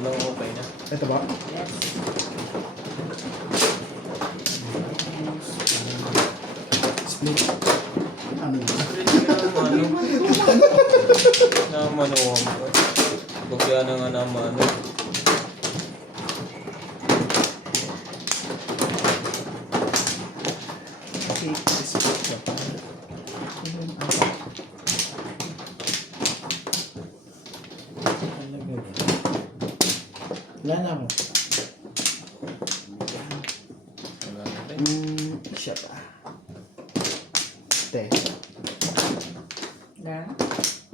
lang okay na. Ito ba? Yes. Split. Ano yun? Namanuwang ko. Bagya na nga naman. Okay, split ba? Wala na ako. Wala natin. Siya pa. Te. Na?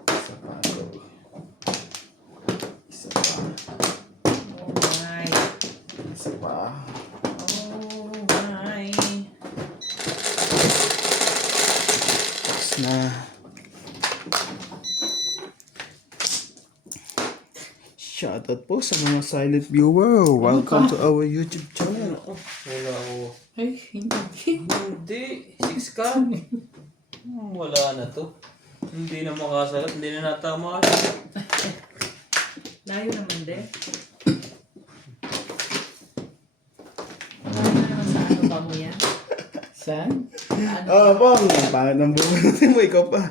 Isa pa. Go. Isa pa. Oh my. Isa pa. Oh my. Tapos na. Shoutout po sa mga silent viewer. Welcome to our YouTube channel. Wala ako. Ay, hindi. Hindi. 6 ka. Wala na to. Hindi na makasalat. Hindi na natama. Layo naman din. Wala naman sa ano ba mo yan? Saan? Ano? Bong. Ang pangit ng buhay mo. Ikaw pa.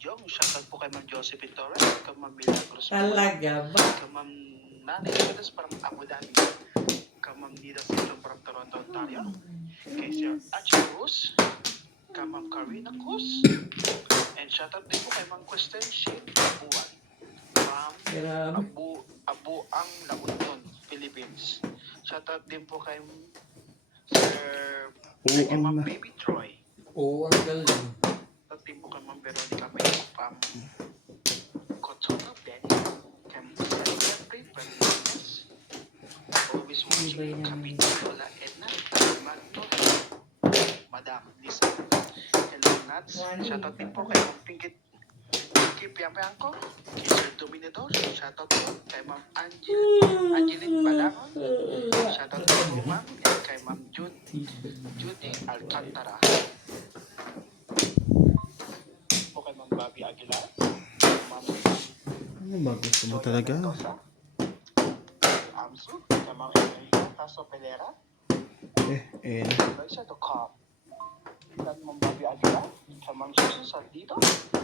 Yung shoutout po kay Ma'am Josephine Torres, kay Ma'am Milagros, Talaga ba? kay Ma'am Nanay Reyes from Abu Dhabi, kay Ma'am Nida Sintong from Toronto, Ontario, kay Sir Archie Cruz, kay Ma'am Karina Cruz, and shoutout din po kay Ma'am Kristen Shane Abuan from Grabe. Abuang La Union, Philippines. Shoutout din po kay Sir kay Ma'am Baby Troy. Oo, ang galing. Tim po kay Ma'am Veronica May from Cotonou, Benin, kay Mr. Jeffrey Fernandez, always Ibay watching naman. kami, Lola Edna, Manto, Madam Lisa, hello Nats, shoutout din po kay Ma'am Pinggit, Pinky Piapiangco, kay Sir Dominador, shoutout po kay Ma'am Angeline Balangon, shoutout po Ma'am, and kay Ma'am Judy Alcantara. Ma'am Bobby Aguilar, Ma'am Ano ba gusto mo talaga? Amsu, kay Ma'am Emelia Tasso Pelera, Loisa Docop, kay Ma'am Bobby Aguilar, kay Ma'am Susan Sardito.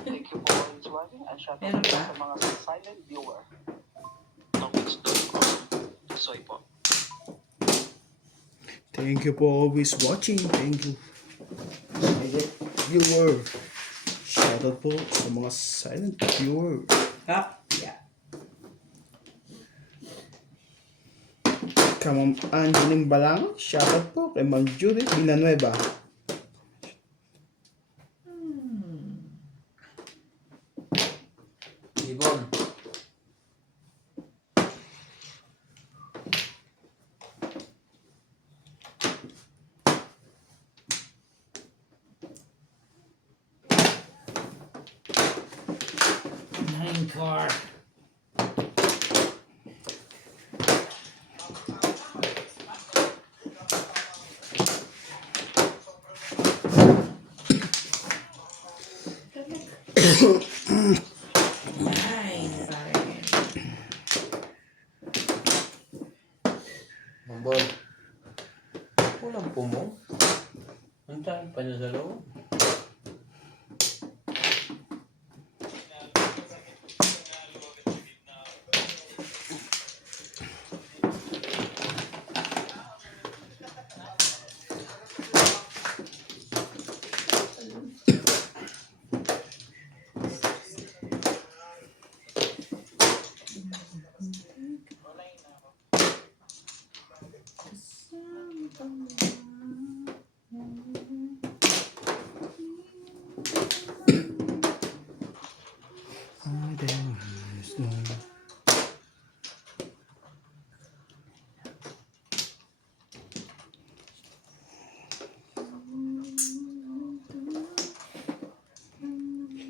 Thank you for always watching and shout out Meron po pa? sa mga silent viewer. Tongits.com. Soy po. Thank you for always watching. Thank you. Viewer. Shoutout po sa mga silent viewer. Up. Yeah. Kay Ma'am Angeline Balang. Shoutout po kay Ma'am Judith Villanueva. Ibon. Nine car. Nine, pare. Mambol. Walang pumong. Ang dami pa niya sa loob.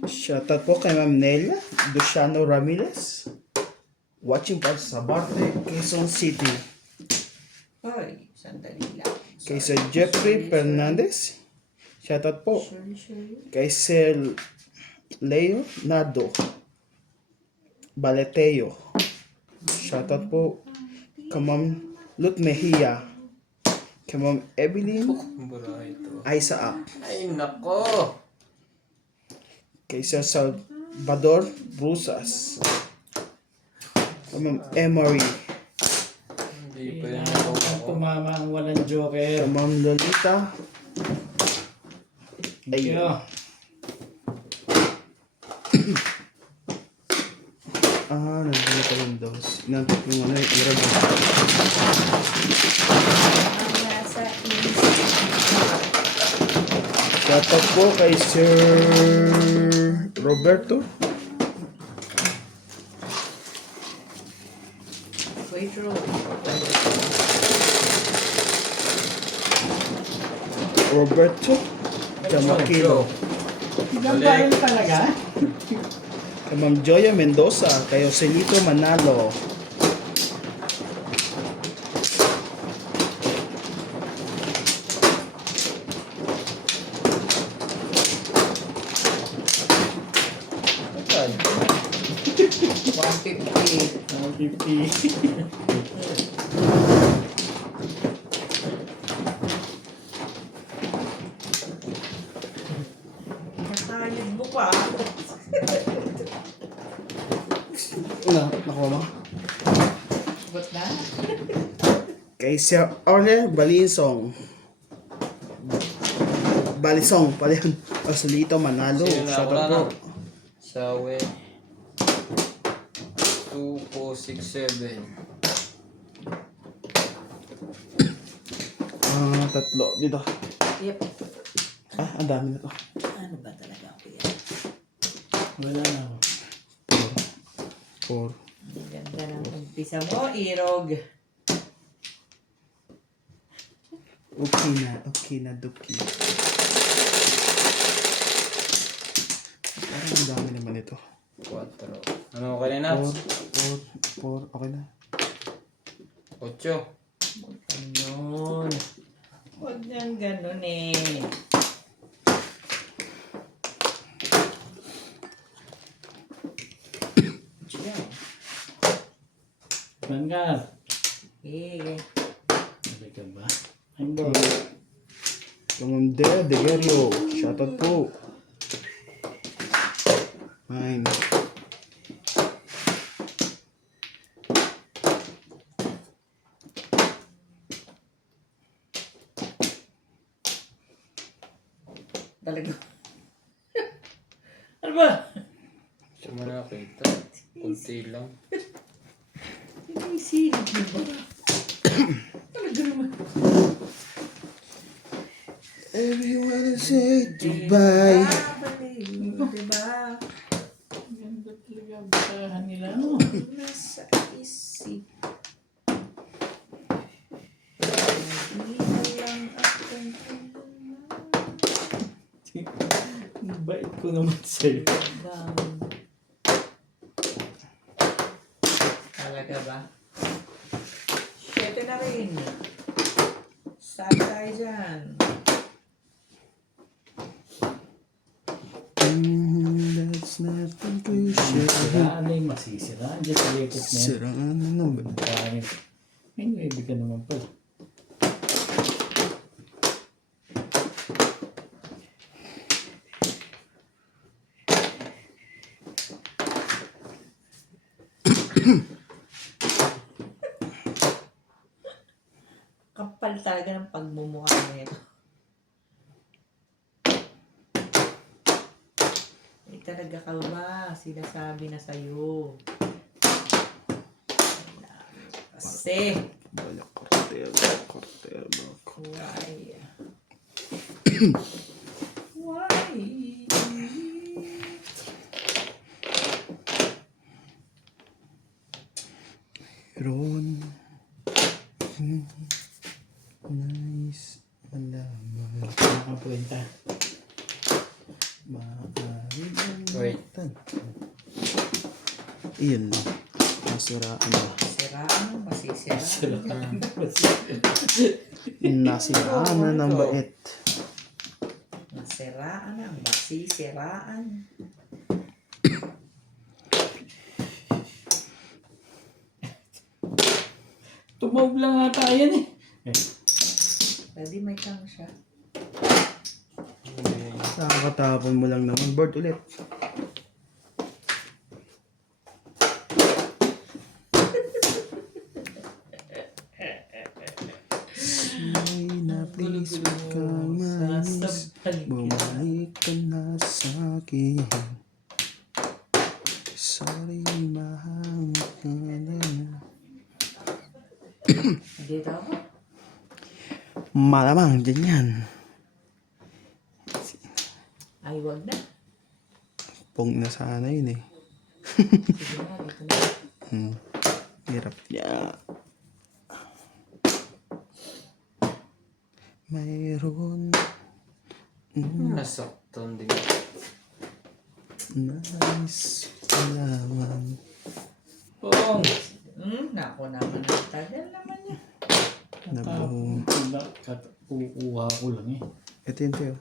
Shoutout po kay Ma'am Nelia Luciano Ramirez. Watching pa sa Barte, Quezon City. Hoy, sandali lang. Kay Sir Jeffrey Fernandez. Shoutout po Sorry. kay Sir Leonardo Baleteo. Shoutout po. Kay Ma'am Lut Mejia. Kay Ma'am Evelyn Bura ito. Isaac. Ay, nako. Kay Sir Salvador Brusas. Kay Ma'am Emery. Hindi pa yun Ang ako. tumama ang walang joker. Kay Ma'am Lolita. Ayun. Yeah. Nandun pa rin daw. Nantok yung ano, i-rag. Ang nasa Shoutout po kay Sir Roberto. Wait, Ro. Roberto Jamakilo. Ilang tayo talaga? Kay Ma'am Joya Mendoza. Kay Joselito Manalo. Saan? 150. Katalid mo pa. Nakuha mo? Ba't na? Kay Sir Orle Balisong. Pala yun. Joselito Manalo. Sino na? Shoutout Wala po. na. Sawe. 2467. Tatlo. Dito. Yep. Ang dami na to. Ano ba talaga ako yan? Wala na ako. 4. Ang ganda ng umpisa mo, Irog. Okay na, Duki. Parang ang dami naman ito. 4. Ano ka na? 4. Okay na. 8. Ganun. Huwag niyang ganun eh. Diyan. Manggar. Eh, Talaga ba? Ang bro. Kamamde, Degerio. Shoutout po. Mine. talaga. Ano ba? Siya mo nakita. Kunti lang. Hindi silip mo ba? Talaga naman. Everyone say goodbye. Diba? Ganda talaga basahan nila. Ano? Nasa isip. Hindi na lang akong Ang bait ko naman sa'yo. bang. Talaga ba? Siyete na rin. Saan tayo dyan? That's not conclusion. Siraan na yung masisiraan. Diyan sa likod na yun. Siraan na naman. Ang dami. Anyway, ibig ka naman pala. Kapal talaga ng pagmumukha mo ito. Hindi talaga ka ba? Sinasabi na sa'yo. Kasi, Balak kortero. why? Why? Ron. Nice. Malaman. Nakapunta. Maaari Wait. lang. Iyan lang. Nasiraan na. Siraan, masisiraan. Nasiraan na ng bait. Masiraan ang masisiraan. Tumawag lang ata yan eh. Pwede may kang siya. Nakakatapon mo lang naman. Board ulit. Say na please huwag kang mainis. Bumalik ka na sa'kin. Sorry, mahal ka na. Hindi daw. Malamang dyan yan. Ay, wag na. Pong na sana yun eh. Sige na, dito na. Hirap niya. Mayroon Nasaktan din. nais lamang. Pong! Nako naman. Ang tagal naman niya. Nabuo. Kukuha ko lang eh. Ito yun tayo.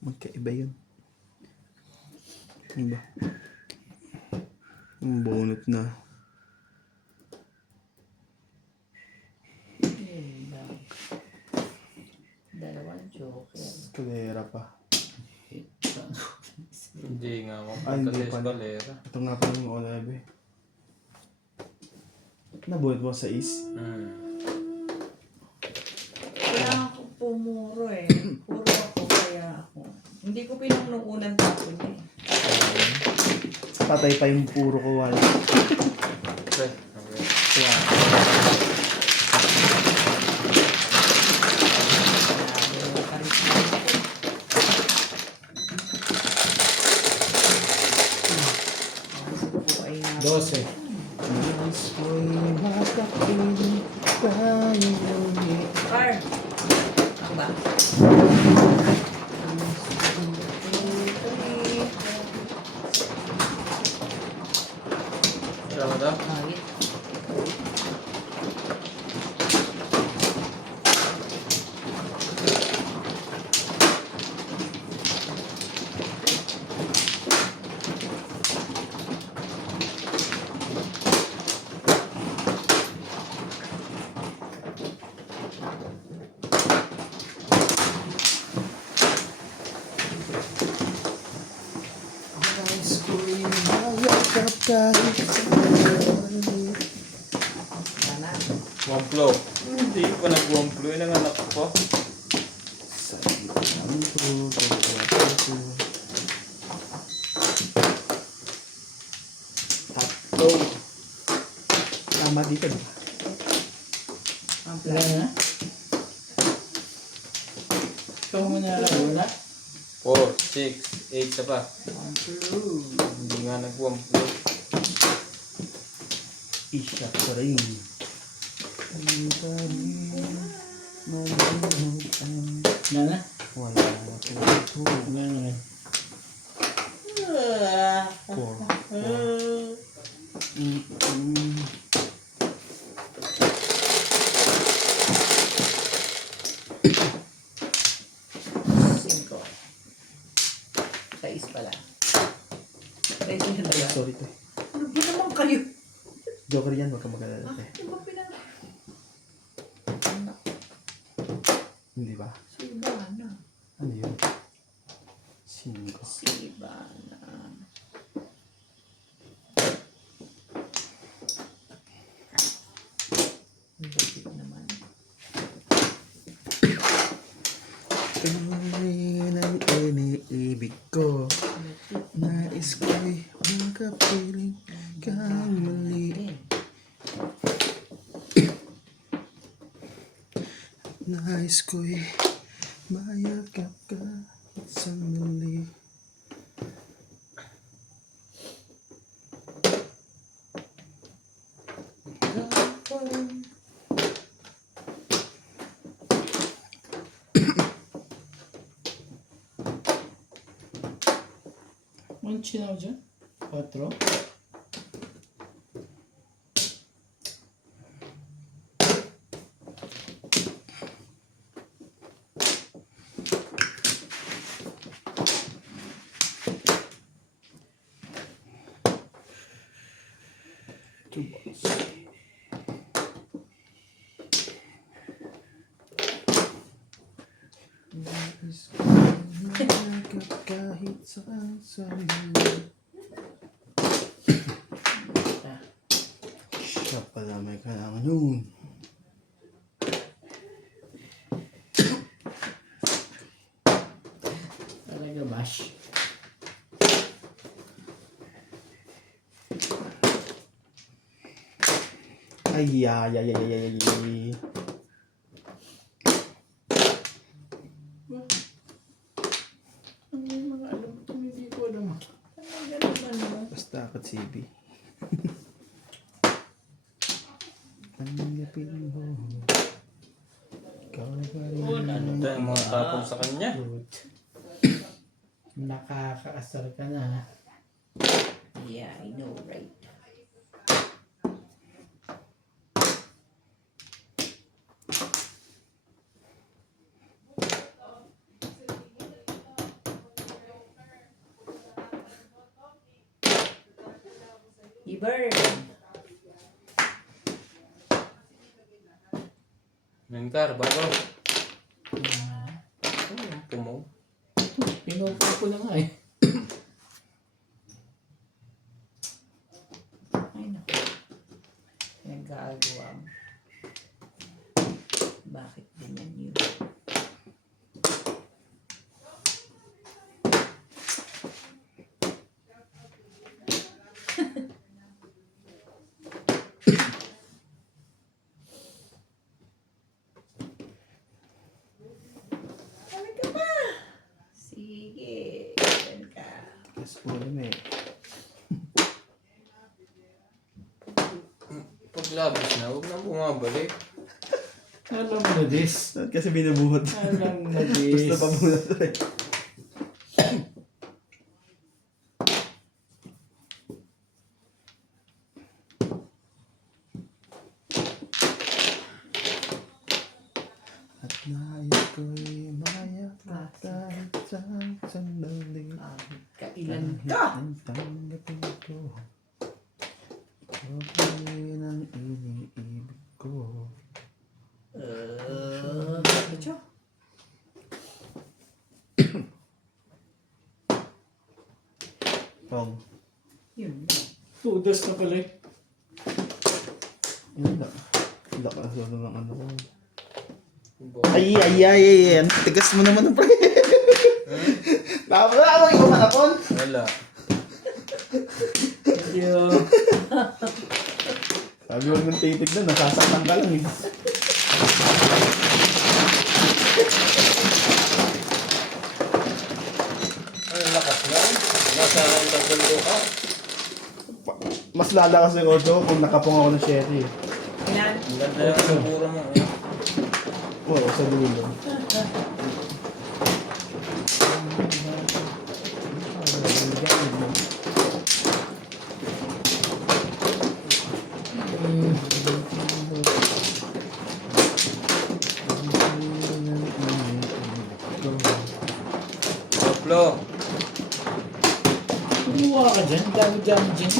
Magkaiba yun. Ano ba? Ang bunot na. Yun lang. Dalawang joker. Kalera pa. Hindi nga ako. Ay, hindi Pagkalis pala. balera. Ito nga pala yung olebe. Nabuhat mo sa is? Kaya ako pumuro eh. Puro ako kaya ako. Hindi ko pinungnuunan tapon eh. Patay pa yung puro ko wala. Okay. Grabe yung karisma ko. Kaso po ay na... 12. Nais ko'y makapiling tayo ulit. Car! Ang ba? Alam mo daw? Hangit. Nais ko'y mayakap kahit sandali. Sana. Wamplo. Hindi pa nag-wamplo. Yun ang anak ko. Sa ng puso. Tatlo. Tama dito ba? Ang Wala plan. na? Ikaw mo na lang wala? 4, 6, 8 na pa. Hindi nga nag-wamplo. Isya ko rin. Ang tabi, malunod ang Wala na? wala na puto. Wala na. Four. Cinco. Sais pala. Pwede na ba? Sorry to. Ano ba naman kayo? Joker yan, wag ka mag-alala. te. Ano ba pinag... Hindi ba? Sibana. Ano yun? 5. Sibana. Ang bakit naman. Kanin ang iniibig ko. Nais ko'y makapiling kang mali. Nais ko'y mayakap ka sandali. Manchi na ako dyan? 4? Two balls. Sikat kahit saan sa'yo. Siya pala may kailangan yun. Talaga, Bash. Ay, ay, ay, ay, ay, ay, ay. Ano yung mga alam ko? Hindi ko alam. Talaga naman, no? Basta akat CB. Tanggapin mo. Ikaw pa rin. Ano to yung mga tapon sa kanya? Good. Nakakaasar ka na. Ha? Yeah, I know, right? Iber. Nangkar, bago. Ah, Tumaw. pinupo ko na nga eh. Ay, naku. Nagagawa mo. Bakit ganyan yun? Talaga ba? Sige. Yan ka. Yes po naman eh. Paglabas na, huwag na bumabalik. Alam mo na this. Bakit kasi binubuhat? Alam na this. Basta pa muna to eh. At nais ko'y mayakap kahit saan sandali. Kahit kailan ka? Ang tanggapin ko. Ikaw pa rin ang iniibig ko. Ito. Pong. Yun. Tudas na pala eh. Yun na. Wala ka na ng ano ko. Bo- Ay, ay, ay, ay, ay. Ang tigas mo naman ng pre. Wala ako ibang hanapon. Wala. Thank you. Sabi mo ng titig na, nasasaktan ka lang eh. Ang lakas na. Nasa ang tagulo ka. Mas lalakas yung auto kung nakapong ako ng sherry. Ilan? Ang ganda yung siguro mo. Eh. Oo, sa dulo. Koplo. Kumuha ka dyan. Dami-dami dyan.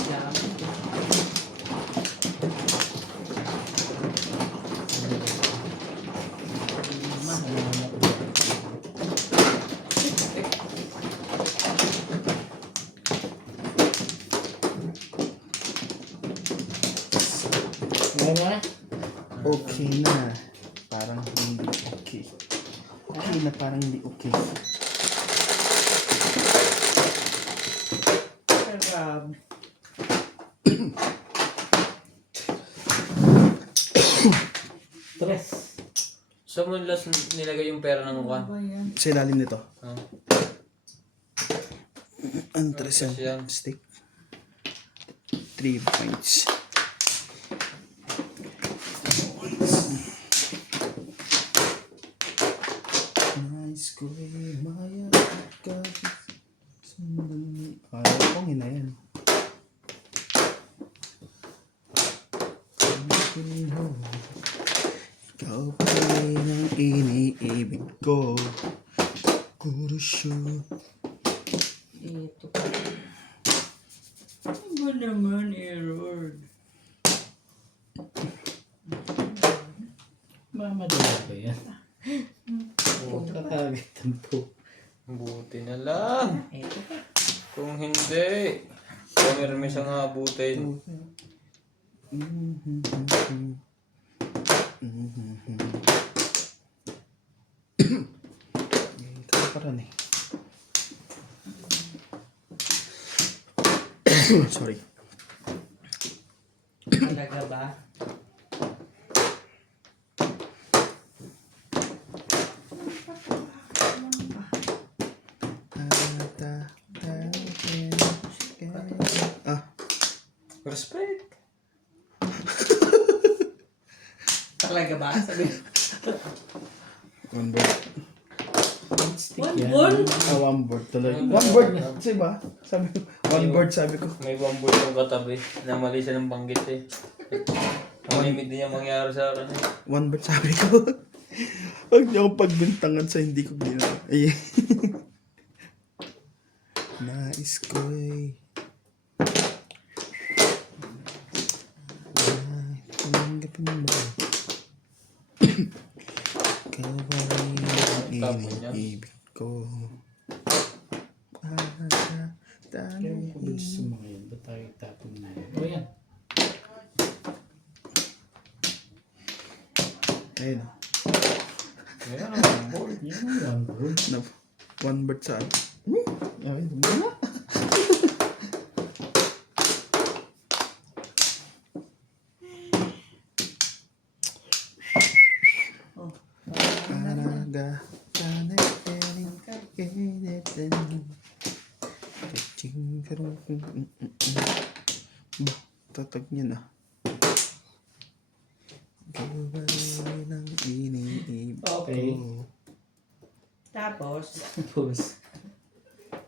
Ano na? Okay na. Parang hindi okay. Okay na parang hindi okay. Sarap. Tres. Saan mo last nilagay yung pera ng Ano ukan? ba yan? Sa ilalim nito. Ah. Ang tres Kasi yan. yan. Stick. 3 points. Nice ko maya ka. Sandali. Ayaw kong ina yan. Ikaw pa rin ang iniibig ko. Kurusyo. Ito pa. Ano ba naman, error? Mamadala ba yan? Huwag ka kagatan po. Buti na lang. Ito pa. Kung hindi, kung Hermes ang abutin. Ito pa rin eh. Sorry. Talaga ba? Ah, Respect. Talaga ba? Sabi. one word. One word? Ah, one word talaga. One word. Kasi ba? Sabi ko, one word sabi ko. May bamboo yung katabi na mali siya ng banggit eh. Ang limit din yung mangyari sa akin eh. One word sabi ko. Huwag niyo akong pagbintangan sa hindi ko ginawa. Ay. Nais ko'y tanggapin mo. Ikaw ba rin ang iniibig ko? Kaya ko gusto mo ngayon. Ba't tayo tapon na yun? O yan. Ayun. Meron ang bamboo. Yan ang one word. Na, one word sa akin. Ay, wala. Oh. Araga, tanay, ba, tatag niya na. Ikaw ba rin ang iniibig Okay. ko? Tapos. Tapos.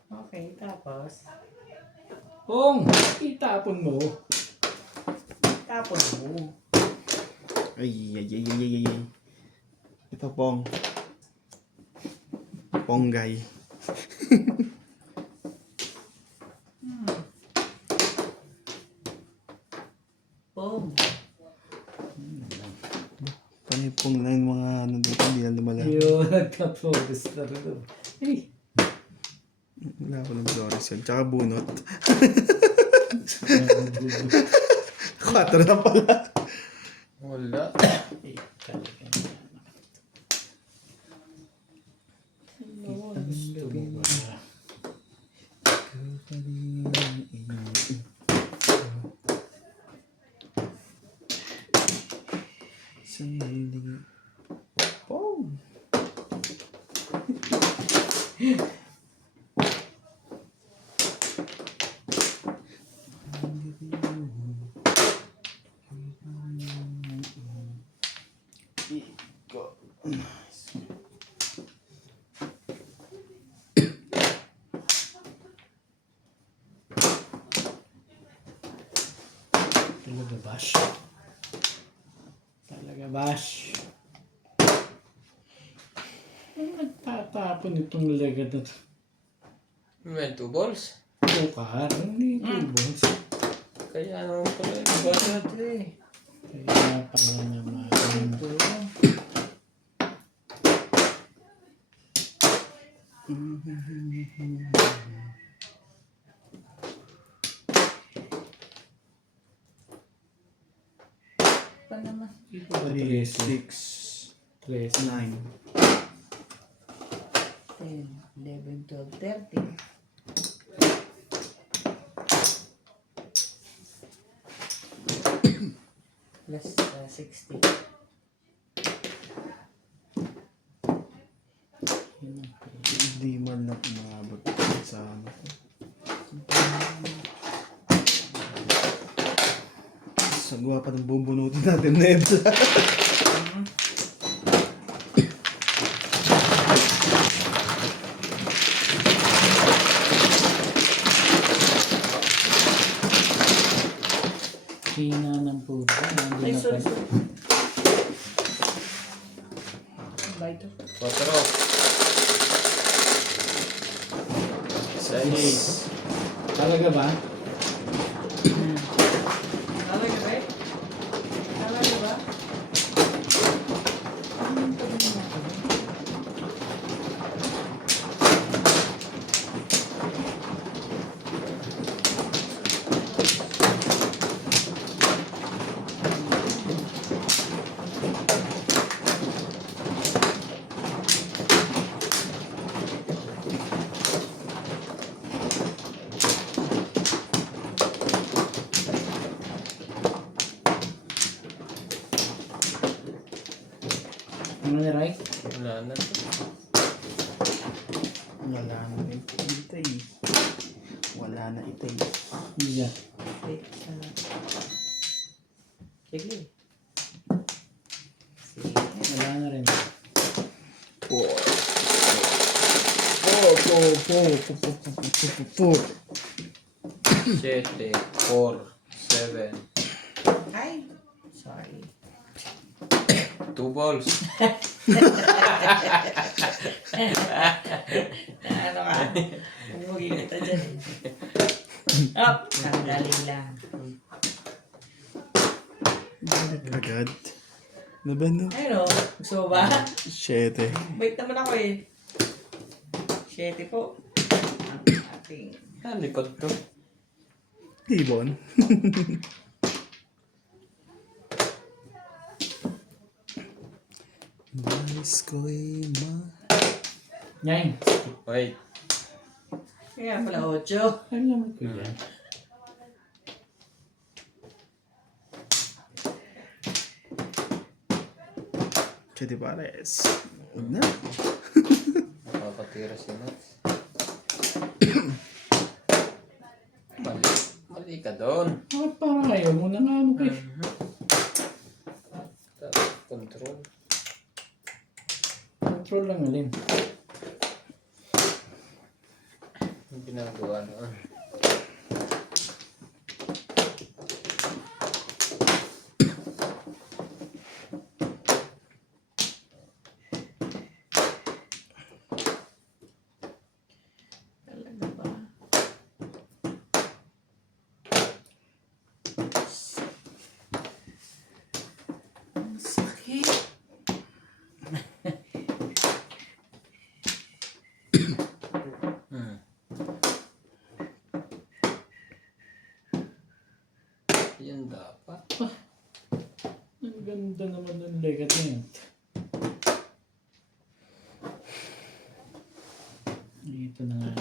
Okay, tapos. Pong! Itapon mo. Tapos mo. Ay. Ito pong. Ponggay. Boom. Panipong na yung mga ano dito, hindi na lumala. Yun, nagka-focus na rin. Hey! Wala ko ng Floricel. Tsaka bunot. 4 na pala. Wala. Eh, talaga na. Gusto mo ba? Pong! Talaga bash. Talaga bash. Ano nagtatapon itong legad na ito? May 2 balls. Tukar? Hindi tubos. Kaya naman pala yung budget eh. Kaya pala naman. Pa naman. 3, 6, 3. 9. 10, 11, 12, 13. Plus 60. Hindi man lang umabot sa ano. Sagwa pa ng bubunutin natin na Ebla. Hina ng puto. Nandun Ay, na sorry, pala. sorry. Ba ito? 4. 6. Talaga ba? Talaga ba? Talaga ba? Ano na, Ray? Wala na to. Wala na rin po itay. Wala na itay. Iya. Okay. Sige. Sige. Wala na rin. Four. Four. 7, 4, 7. Ay. Sorry. 2 balls. Ano ka? Umugi kita dyan. Up! Sandali lang. Balik agad. Nabendo. Ayun o. Gusto mo ba? 7. Wait naman ako eh. 7 po. Ang ating... Ah, likod to. Ibon. Nice ko Yan. Wait. Kaya pala 8. Ano naman ko yan? Chedi Pares. Huwag na. Nakakatira si Max. Mali ka doon. Bakit parang ayaw mo na nga ano kayo? Control. Control lang alin. Yung ginagawa noon. Talaga ba? Ang sakit. Hmm. Yan dapat. Ang ganda naman ng legat na yan. Ito na nga.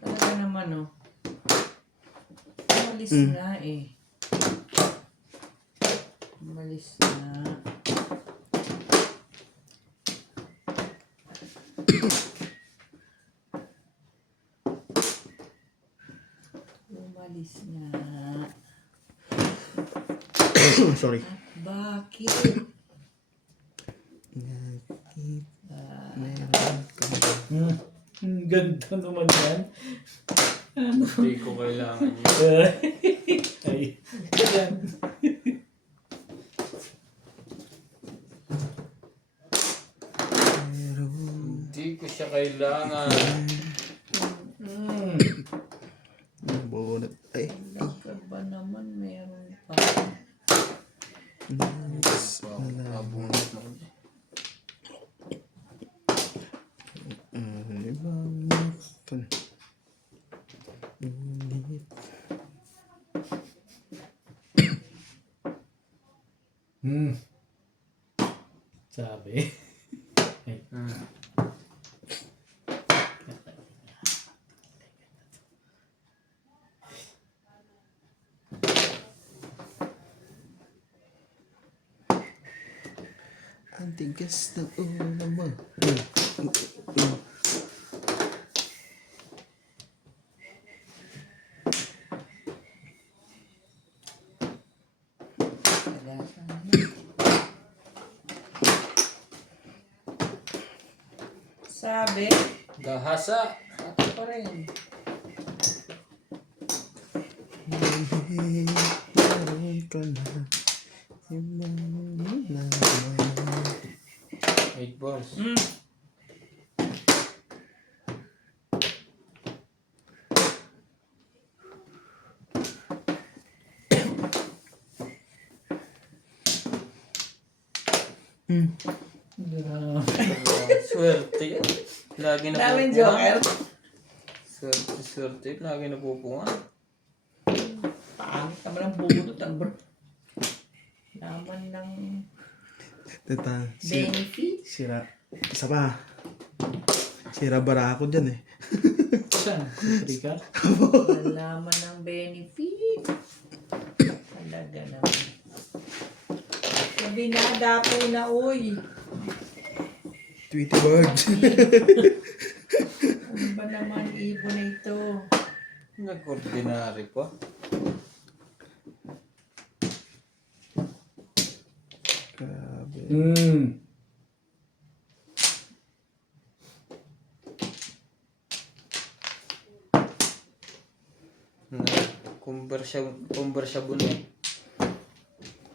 Talaga naman oh. Umalis na eh. Umalis na. Umalis na. Sorry. Bakit? Meron ka. Ang ganda naman yan. Hindi ko kailangan yun. Ay. Yan. Hindi ko siya kailangan. Bunot. Ay. Talaga ba naman meron pa? Nice. Abunot mo. Ibang ito. Init. Sabi. Ay. Ang tigas ng ulo mo. Wala sana. Sabi, Dahasa. ako pa rin. Meron ka na. Ibang na. 8 balls. Swerte yan. Lagi na Daming pupunga. joker. Swerte. Lagi na pupunga. Pangit naman ang bunot. Ang bro. Naman ng Teta. benefit. Sira. Isa pa. Sira bara ako dyan eh. Saan? Sa Trika? Nalaman ng benefit. Talaga naman. Sabi na, dapo na, uy. Tweety bird. Ano ba naman ibon na ito? Nag-ordinary pa. Grabe. Conversable eh.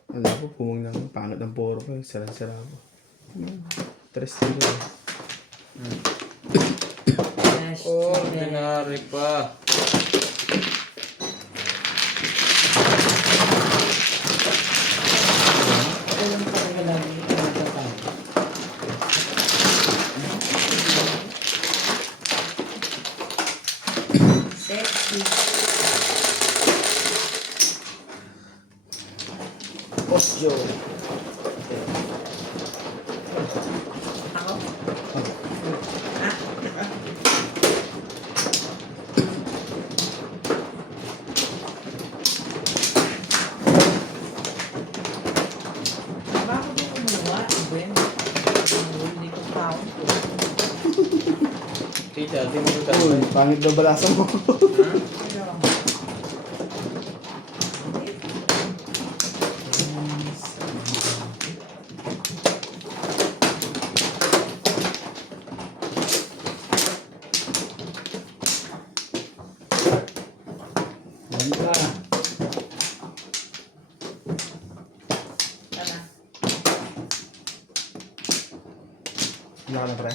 Wala ko, pumang lang. Pangit ng poro ko. Sarang-sara ko. Interesting ko. Yes, Ordinary pa. Ito lang talaga lagi nagtatawag. sexy. Osjo. Ako? Bakit di kumuha? Ben? Hindi ko count. Tita, di mo Uy, tatawag. pangit daw balasan mo. Pero, Yan ka. tama. Wala ka na pre.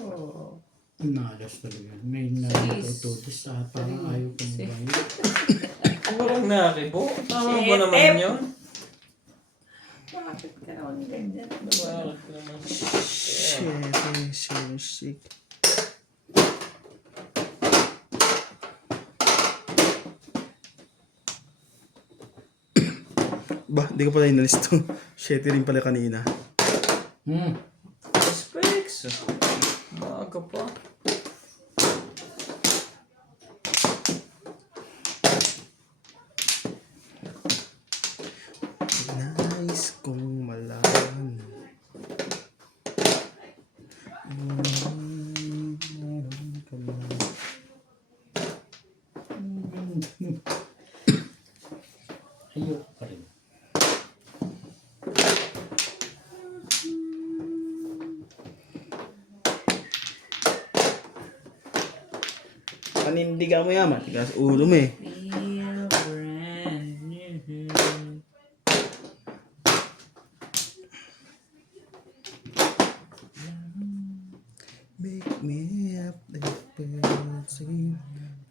Oh. Nalas talaga. May natututos sa parang ayaw ko na ba. Walang nakibo. Tama ba Shit, naman Ep. yun? Bakit ka naman ganyan? Bakit naman? Shit. Ba, di ko pala inalis to. Shit rin pala kanina. Specs. Maaga pa. Nice kong malaman. Meron ka na. Ayok pa rin. Panindigan mo yan, matigas ulo mo eh. Feel brand new. Make me up the person.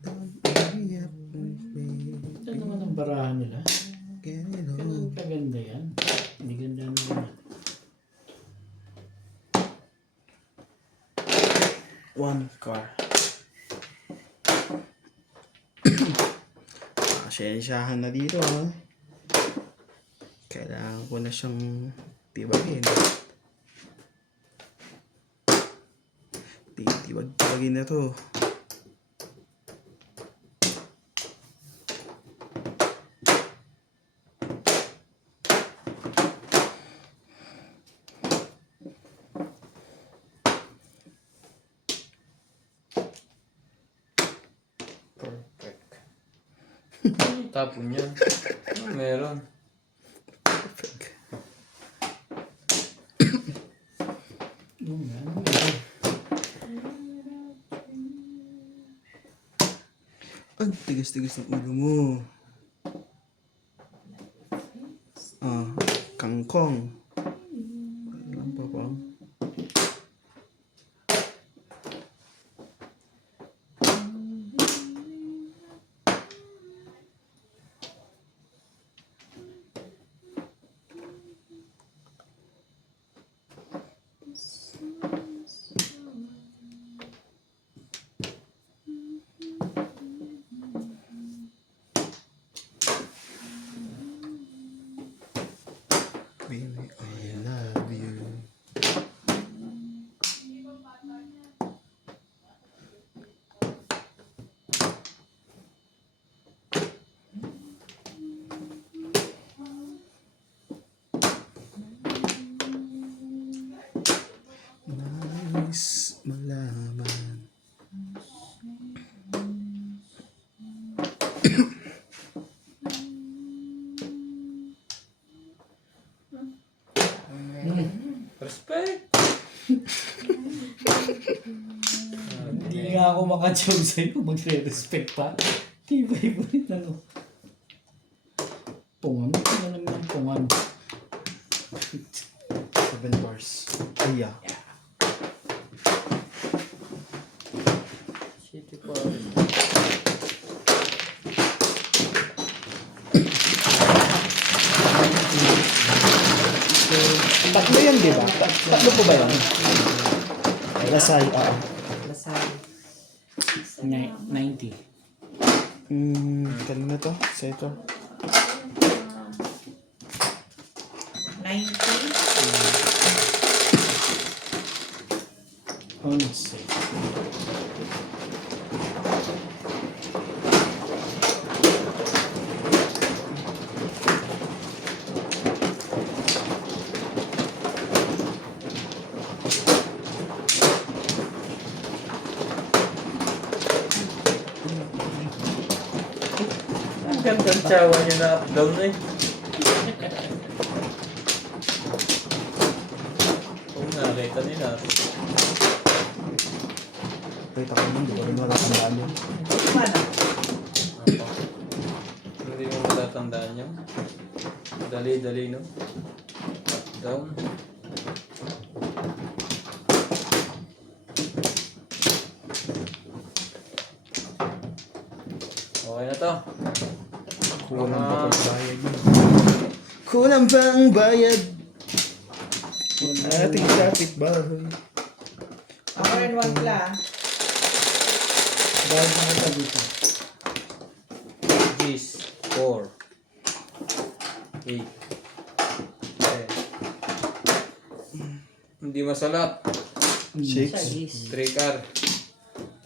Don't make me up baby. Ito naman ang barahan nila. Get it on. Ganun kaganda yan. Hindi ganda naman. One car. Pasensyahan na dito ha. Kailangan ko na siyang tibagin. Tibagin na to. Perfect. Tapon yan. Meron. Perfect. Yung ano, Ang tigas-tigas ng ulo mo. Ah, kangkong. Alam pa pa. Nais malaman. Respect! Hindi nga ako makachow sa'yo. Magre-respect pa. Tibay mo rin ano. Pungan. Ano naman ang pungan? 7 bars. Ay, yeah. City pa. Tatlo yan, di ba? Tatlo po ba yan? Lasay, Lasal. 90. Kanina to? Sa ito? 90. Honestly. Ang gandang tsawa niya na up-down eh. Kung nakita nila. Wait ako nun, di ko rin matatandaan yun. Mana? Hindi mo matatandaan yun. Dali-dali no. Up-down. Okay na to. Kulang ba pang bayad yun? Kulang bang bayad? Ating kapit bahay. Ako rin one pla. Dahil na kita dito. Gis. 4. 8. 10. Hindi masalat. 6. 3 car.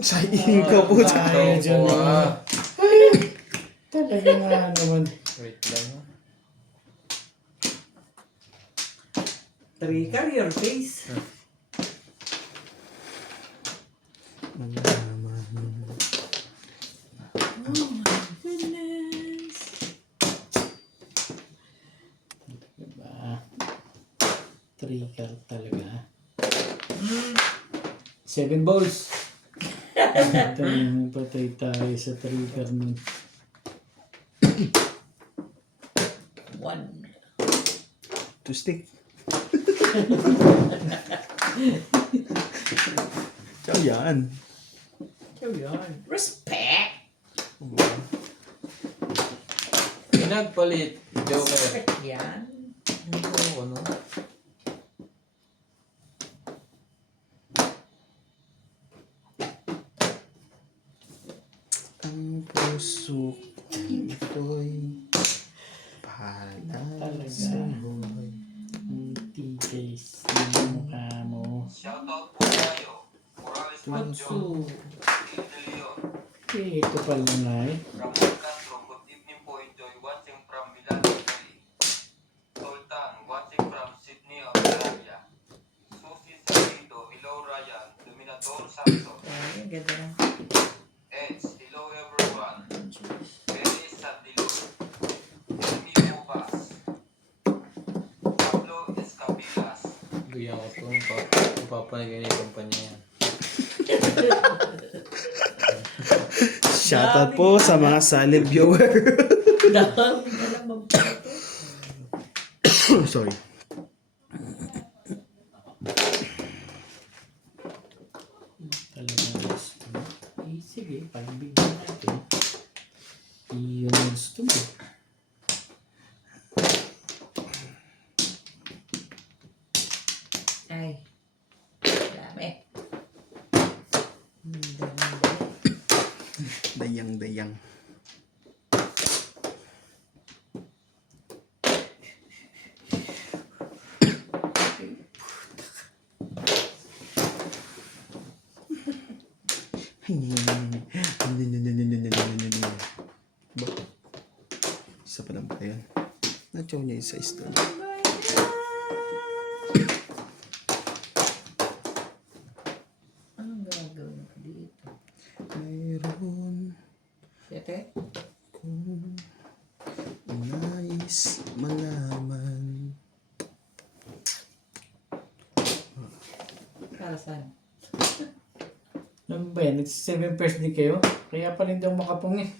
Sayang ka po. Tayo dyan ah. Talaga nga naman. Wait lang. 3 car your face. Goodness. Diba? 3 car talaga. 7 balls. Patay tayo sa 3 car nun. 1. To stick. Ciao yan. Respect. Pinagpalit. Joker. Respect yan. Ito, ano? Ang puso ito'y para Talaga. sa buhay. Ang tigas ng mukha mo. Shoutout po tayo. Morales Matsu. Eh, ito pala nga eh. Ramon Castro, good evening po. Enjoy watching from Milan, Italy. Sultan, watching from Sydney, Australia. Susi Salido, hello Ryan. Dominator Samson. Ay, ganda na. Eds, hello everyone. Benny Sandilo. Amy Bubas. Pablo Escabilas. Bigyan ko ito. Papanagay yung kumpanya yan. Shoutout po sa mga silent viewer. Dami na lang magpato. Sorry. Talaga gusto mo. Eh, sige, pagbigyan natin. Iyon ang gusto mo. Ay. Dami. Dami. Dayang-dayang. Ba? Isa pa lang ba yan? Na-chow niya yung size doon. Nais malaman. Para saan? Ano ba yan? Nag-7 birthday kayo? Kaya pa rin daw makapong eh.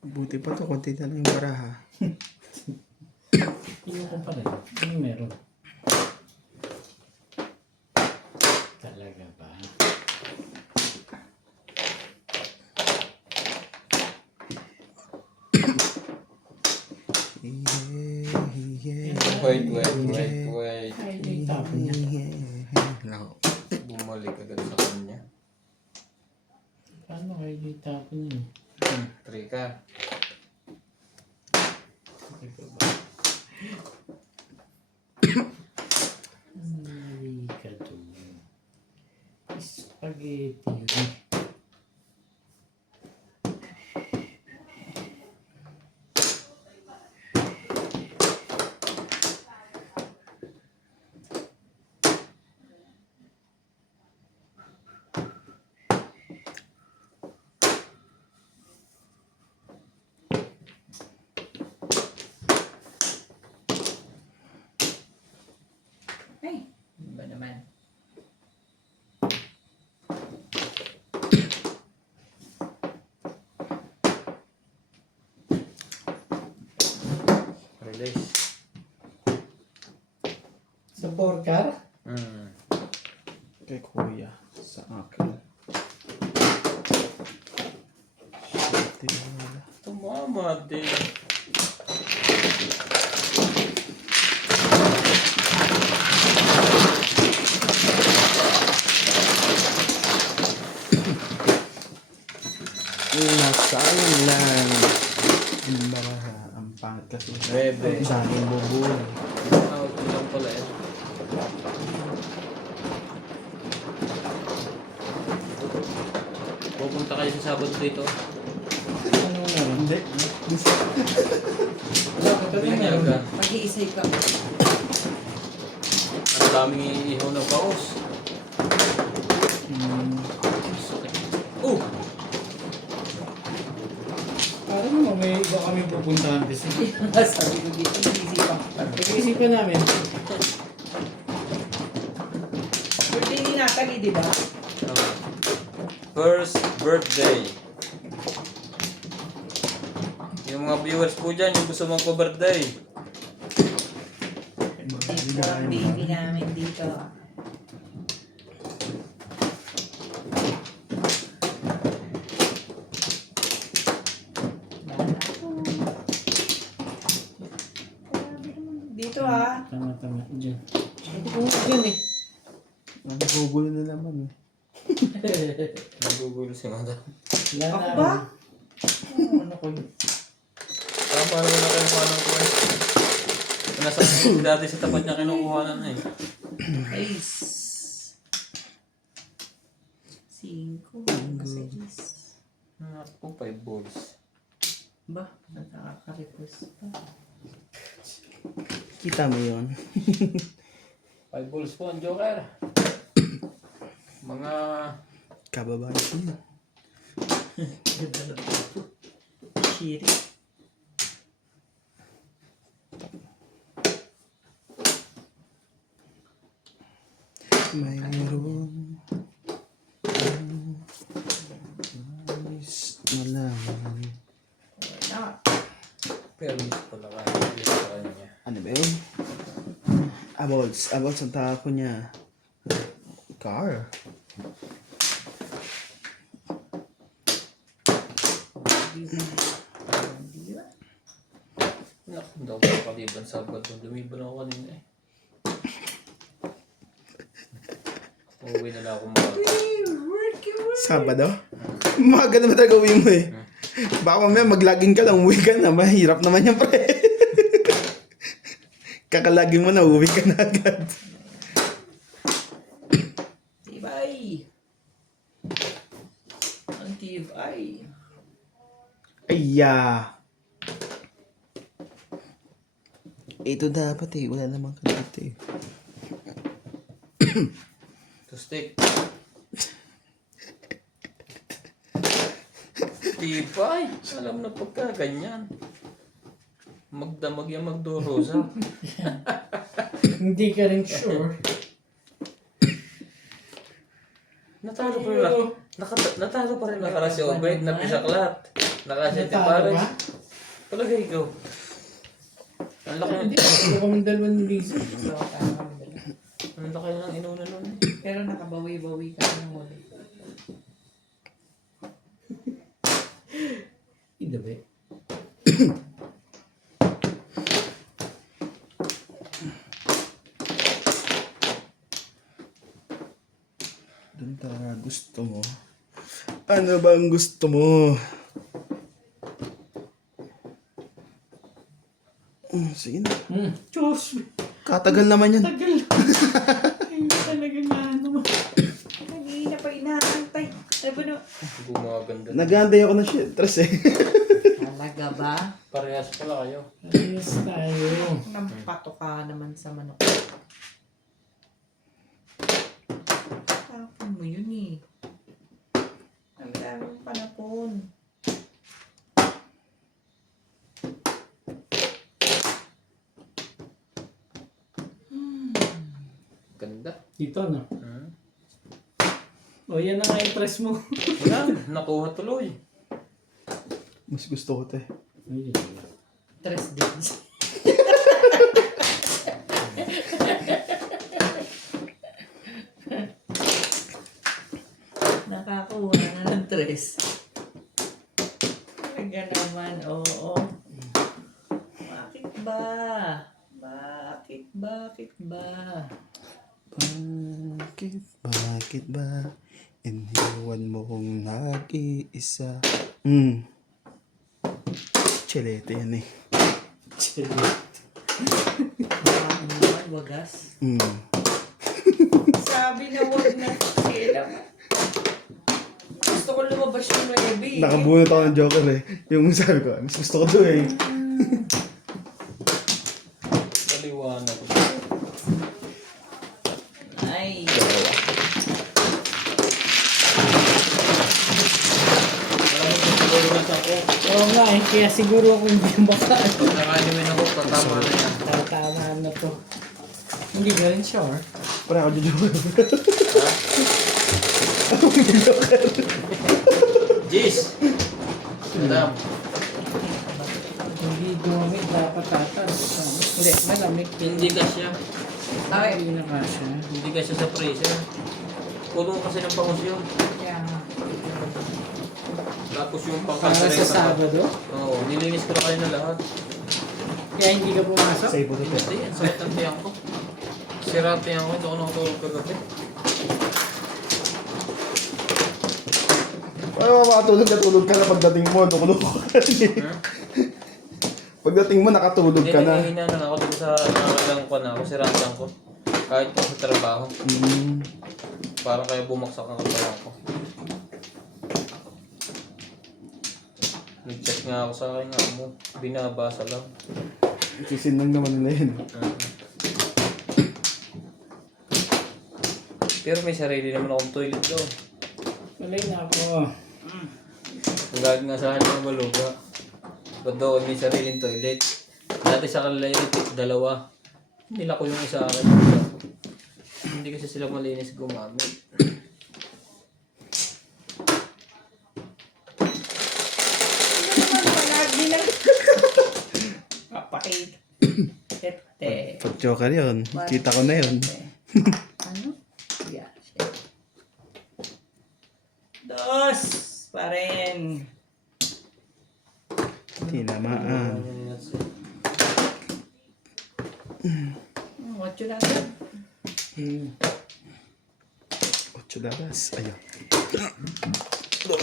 Buti pa to, konti na lang yung baraha. Iyo ko pa rin. Ano meron? Talaga ba? Wait. Ay, may tapon niya. Lako. Bumalik agad sa kanya. Paano kayo di tapon yun? 3 ka. Talaga ba? Mali ka doon. Spaghetti yun. Ay, ano ba naman? Release. Sa porkar? Kay kuya. Sa akin. Shit, wala. Tumama din. Nasayang lang. Ang baraha. Ang pangit kasi. Bebe. Sa akin bubuhay. Out lang pala eh. Pupunta kayo sa Sabado dito. Ano meron? Hindi. Binyag ka. Mag-iisay ka. Ang daming ihaw na paus. Oh! Parang naman may iba kami pupuntahan kasi. Sabi ko dito, nag-iisipan ko. Pag-iisipan namin. Birthday ni Natalie, di ba? First birthday. Yung mga viewers po dyan, yung gusto mong pa-birthday. Ito ang baby namin dito. Dito ha. Tama. Diyan. Ito po dyan eh. Nagugulo na naman. Nagugulo si Madam. Wala Ako na. ba? Ano ko yun? Tama naman na kayo kuha ng quest. Nasa dati sa tapat niya kinukuha na eh. Ace. 5. Seis. Ako, 5 balls. Ba? Nakaka-request pa. Kita mo yun. 5 balls po ang Joker. Mga Kababae siya. Shiri. Mayroon. Nais malaman. Wala. permis pala kayo sa kanya. Ano ba yun? Abols ang tako niya. Car. Naku, hindi ako makakaliban sa Sabado. Lumiban ako kanina eh. Uuwi na lang ako mga... Sabado? Maga naman talaga uwi mo eh. Baka mamaya maglaging ka lang, uwi ka na. Mahirap naman yan, pre. Kakalaging mo na, uwi ka na agad. Tibay. Ang tibay. Aya. Ito dapat eh. Wala namang kadito eh. To stick. Tibay. Alam na pagka ganyan. Magdamag yung magdurusa. Hindi ka rin sure. Natalo pa rin natalo pa rin nakala si Obed na pisaklat. Nakasya ti Natalo Pares. ba? Palagay ko. Ang laki Hindi. Ako kami dalawang ni Lisa. So, tama kami dalawa. ang laki ng inuna nun. Pero nakabawi-bawi ka ng huli. Hindi ba? Doon gusto mo. Ano bang gusto mo? Sige na. Diyos. Katagal naman yan. Tagal. Ay, talaga nga naman. Kanina pa inaantay. Sabi no, Gumaganda. Nag-aantay ako ng stress eh. talaga ba? Parehas pala kayo. Ayos tayo. Nampato ka naman sa manok. Tapon mo yun eh. Ang daming panapon. Ganda. Dito na. Hmm. O yan na nga yung press mo. Wala, nakuha tuloy. Mas gusto ko to eh. Ayun. Tres days. Nakakuha na ng tres. Talaga naman, oo. Bakit ba? Bakit ba? Bakit ba? Iniwan mo kong nag-iisa. Chelete yan eh. Bakit naman, wagas? Sabi na wag na sila. Gusto ko lumabas yung 9 eh. Nakabunot ako ng Joker eh. Yung sabi ko, mas gusto ko to eh. Kaliwanag. Ay. Maraming ako. Oo nga eh. Kaya siguro ako hindi baka. Nakalimin ako, tatama na yan. Tatama na to. Hindi ka rin sure. Para ako dyan Joker. Jis! Madam. Hindi gumamit. Dapat tatas. Hindi. Malamig. Hindi ka siya. Hindi na kasha. Hindi ka siya sa freezer. Kulong kasi ng pangus yun. Kaya nga. Tapos yung Para pangkasereta. sa Sabado. Oo, nilinis ko na kayo na lahat. Kaya hindi ka pumasok. Sa'yo po to. Hindi, ang sakit ng tiyan ko. Sira ang tiyan ko, hindi ako nakatulog kagabi. Ano makatulog ka na pagdating mo, nakulong ka na eh. Pagdating mo, nakatulog Hindi, ka na. nangihina na ako dun sa nakakalang ko na ako, sira ang tiyan ko. Kahit pa sa trabaho. Parang kaya bumaksak ang katawan ko. Nag-check nga ako sa akin nga mo. Binabasa lang. Sisinang naman nila yun. Pero may sarili naman akong toilet doon. Malay na ako. Ang gagawin nga sa akin ng maluga. Ba't doon may sariling toilet? Dati sa kanila yung dalawa. Nila ko yung isa akin. Hindi kasi sila malinis gumamit. Palagi na. Papakita. Tete. Pag Joker yun, kita ko na yun. Ano? Yeah. Dos! Pa rin. Tinamaan. Ocho na agad. 8 labas. Ayun. 2.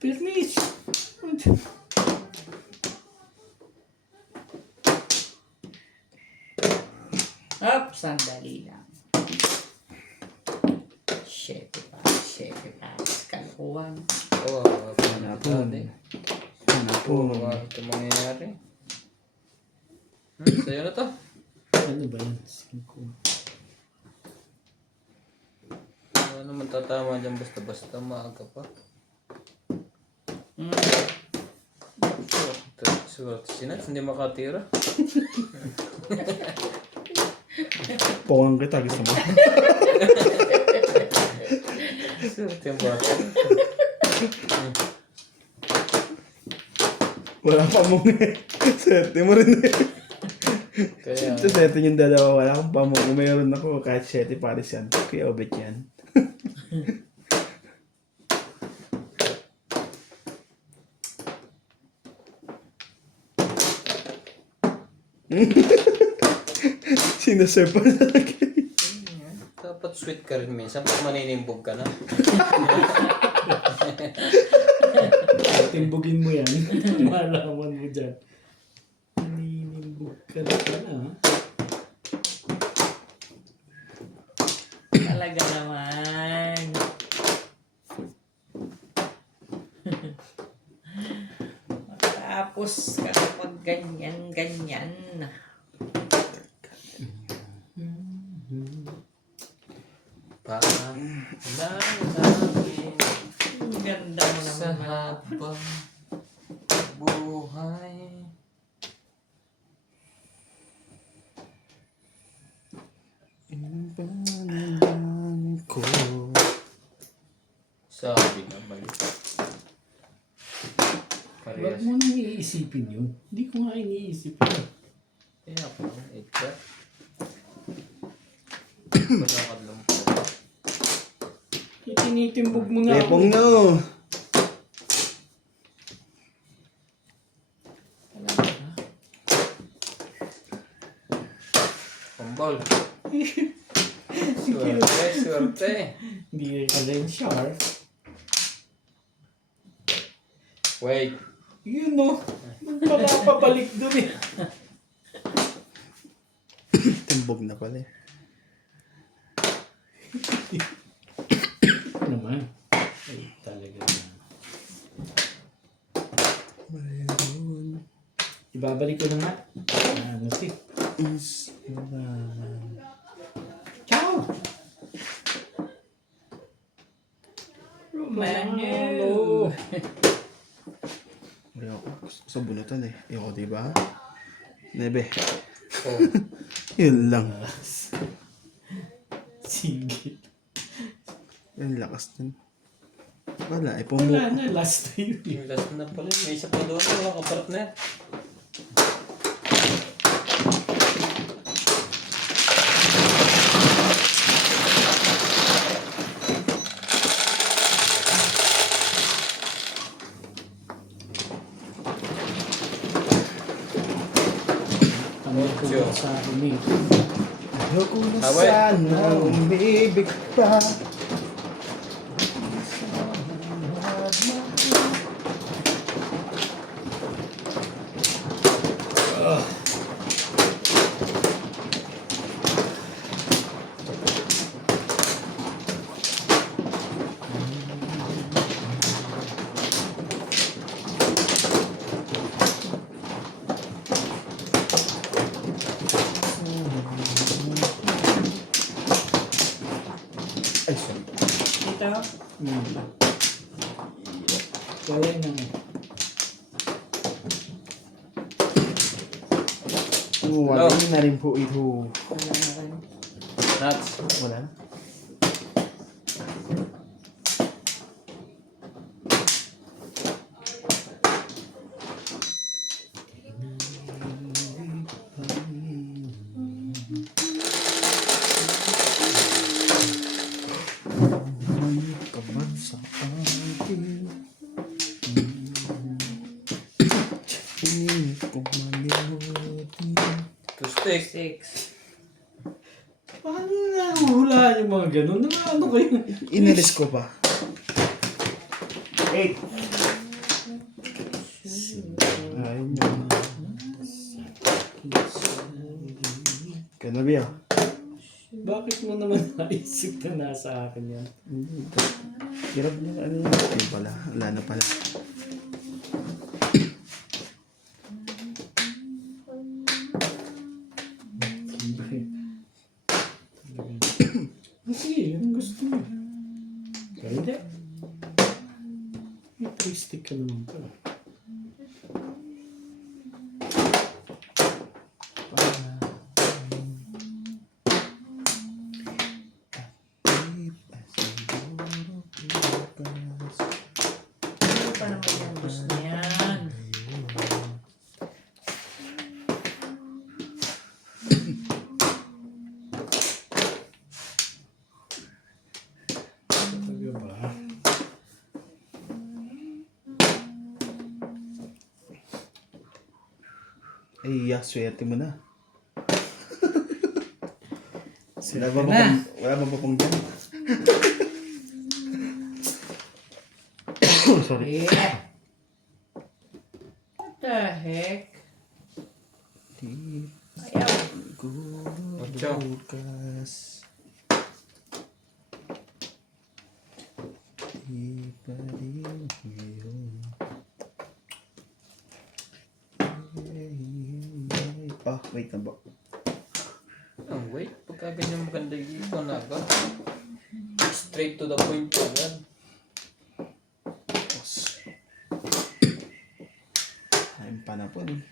Permis. Up, sandali lang. Shepe pa. Kalukuhan. Oo, Hanapon. Hanapon. ito mangyayari. Sa'yo na to. Ano ba yan? Ano naman tatama dyan basta-basta maaga pa. Surat sinat, hindi makatira. Pongan kita, gusto mo. Surat yung bata. Wala pa mong sete mo rin eh. Kaya, Sa sete yung dalawa, wala akong pamong. Kung mayroon ako, kahit sete pares yan. Kaya obet yan. Sinaserve pa talaga. dapat sweet ka rin minsan pag maninimbog ka na. Timbugin mo yan. Malaman mo dyan. Naninimbog ka na pala. Talaga naman. Tapos kapag ganyan. Panalangin Ang ganda mo sa naman. habang buhay. Panalangin ko. Sabi nga ba yun? Huwag Parehas. mo nang iisipin yun. Hindi ko nga iniisip yun. Kaya pa, 8 ka. Malakad lang po. Tinitimbog mo nga Pepong ako. no. Kumbol. Swerte, swerte. Hindi ka rin sharp. Wait. Yun no. Wala pa balik doon eh. Timbog na pala eh. Naman. Ay, talaga na. Mayroon Ibabalik ko na nga. Ano si? is Ciao! Manu. Ayoko. Sa bunutan eh. Ayoko, diba? Nebe. Oh. Yun lang. Sige. Yung lakas nun. Wala, eh. Wala na, last na yun. Yung last na pala. May isa pa doon. Mga kapartner. Ano ko sa amin? Ayoko na Away. sana umibig pa. Ay, sorry. Ito. Kaya na. Wala na rin po ito. Wala na rin. Nuts. Wala na. Kaman sa akin. Hindi ko malimutin. Tustik. 6. Paano nahuhulaan yung mga ganun? Ano kayo? Inalis ko pa. 8. Ayun yun. Ganun ba? Bakit mo naman naisip na nasa akin yan? Hirap na ano yun. Ayun pala. Wala na pala. Sige, yung gusto mo. Ay, swerte mo na. Swerte na. Wala ba pang dyan? Sorry. Yeah. What the heck? Di Ayaw. Ocho. bukas. Di pa rin ngayon. Ah, wait na ba? Oh, wait. Pagka ganyan maganda dito na agad. Straight to the point agad. Tapos, ayun pa na po eh.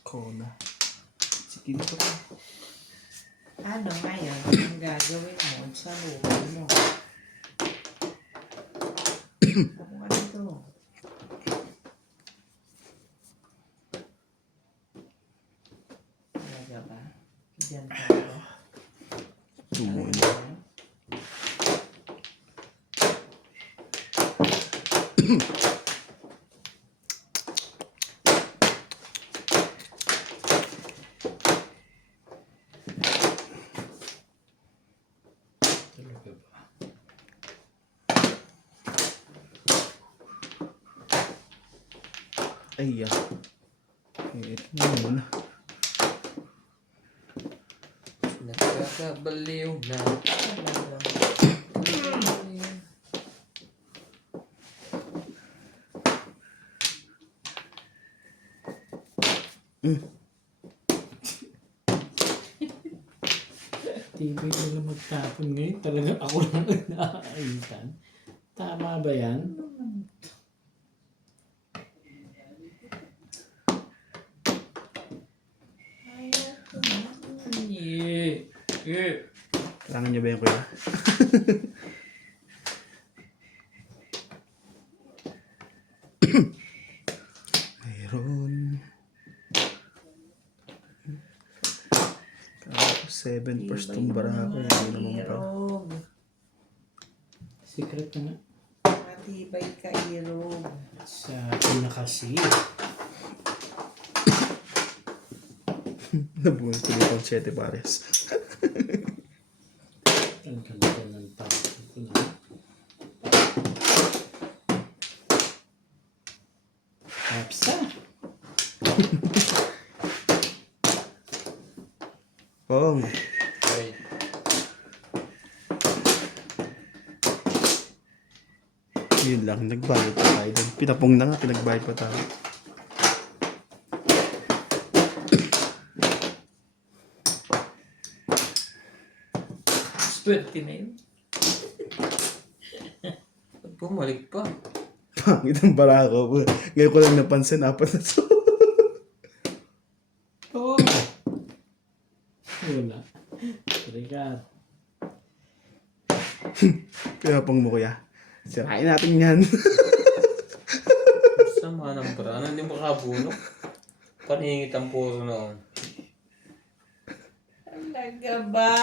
Kona. Sige dito ka. Ano ngayon? Ang gagawin mo sa lupa mo? Ako ka dito. Talaga ba? Diyan tayo. Tumoy. Talaga ba? Ay, ito na muna. Nagkakabaliw na. TV ko lang magtapon ngayon. Talagang ako lang ang naaayutan. Tama ba yan? Yeah. Yeah. Kailangan niyo ba yung kuya? Mayroon. 7 first tong barako. Hindi naman pa. Irog. Secret na nga. Matibay ka, Irog. Sa pinakasi. Nabuhay ko dito ang 7 pares. Ang ganda ng tao ko na. Hapsa. Pong. Wait. Yun lang. Nagbayad pa tayo doon. Pinapong na nga. Pinagbayad pa tayo. Swerte na yun. Ba't bumalik pa? Pangit ang barako. Ngayon ko lang napansin. Apat na to. Oo. Wala. Rigat. Pinapong mo kuya. Sirain natin yan. Sama ng paraan. Hindi makabunok. Paningit ang puro noon. Talaga ba?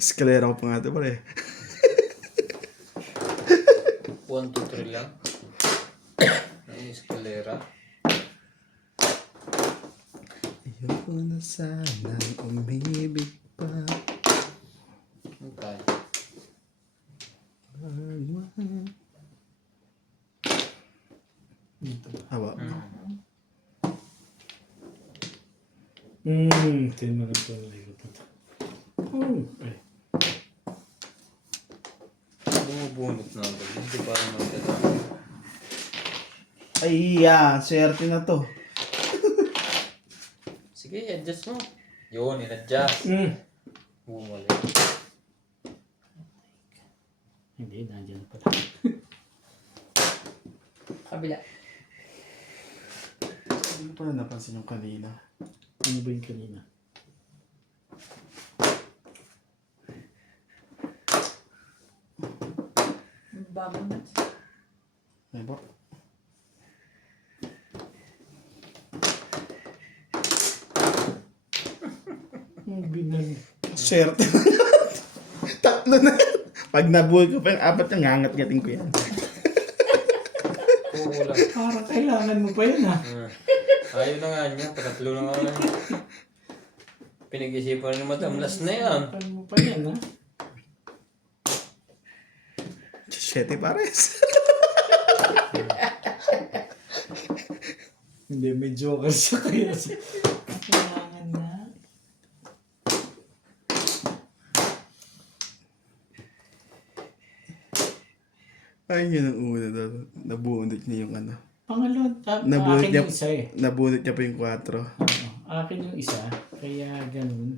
Eskalera ko pa nga ito pare. 1, 2, 3 lang. Ay, eskalera. Ayoko na sanang umibig pa. Okay. Hawa. Ito yung mga ito na ikot na ito. Ay. Bumubunot na ako. Hindi pa naman dala. Ay, swerte na to. Sige, adjust mo. Yun, in-adjust. Bumalik. Hindi, nandiyan pala. Kabila. Hindi ko pala napansin yung kanina. Ano ba yung kanina? Bago na. Ay ba? Binan. Swerte na yan. Tatlo na yan. Pag nabuhay ko pa yung apat yung ngangat-ngating ko yan. kukulang. Parang kailangan mo pa yun, ha? Ayaw na nga niya, patatlo na nga lang. Pinag-isipan ni Madam, last na yan. Kailangan mo pa yan, ha? 7 pares. Hindi, may joker siya kaya. Kailangan na. Ay, yun ang una daw. Nabunot niya yung ano. Pangalawa, Nabunot akin niya, yung isa eh. nabunot niya pa yung 4. Oo, akin yung isa. Kaya ganun.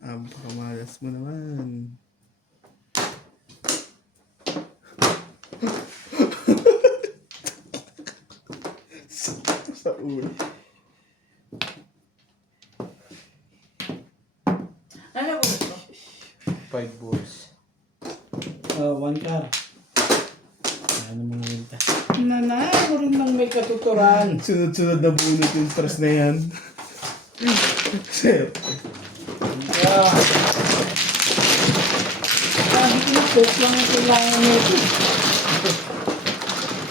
Pakamalas mo naman. Sa ulo. Ano po ito? 5 balls. One car. Ano mga yunta? Nanay, ako rin nang may katuturan. Sunod-sunod na bunot yung stress na yan. Sir. Ah. Sabi ko na, coke lang ang kailangan nito.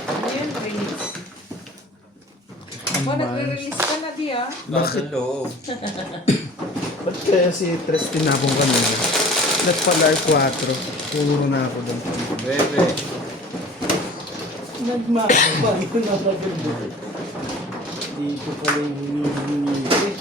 Ano yun? Release. Ako, nagre-release ka na di ah. Nasa loob. Ba't kaya si Tres tinapong kami? Nagpalar 4. Puro na ako doon. Bebe. Nagmakabal ko na ba ganda? Dito pala yung hinihingi.